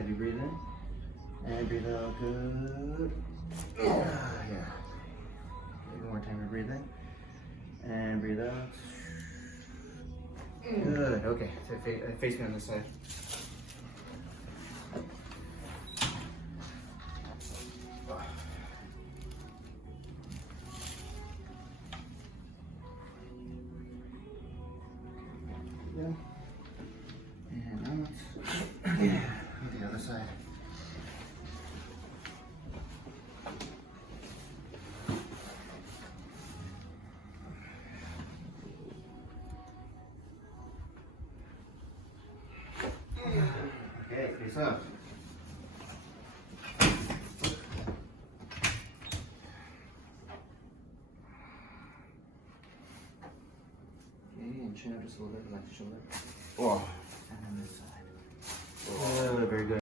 Steady breathe in. And breathe out. Good. Yeah. One more time to breathe in. And breathe out. Good. Okay. So face me on this side. Yeah. And out. Yeah. The other side. Okay, face up. Okay, and chin up just a little bit, relax your shoulder. Oh. And then this side. Oh, very good.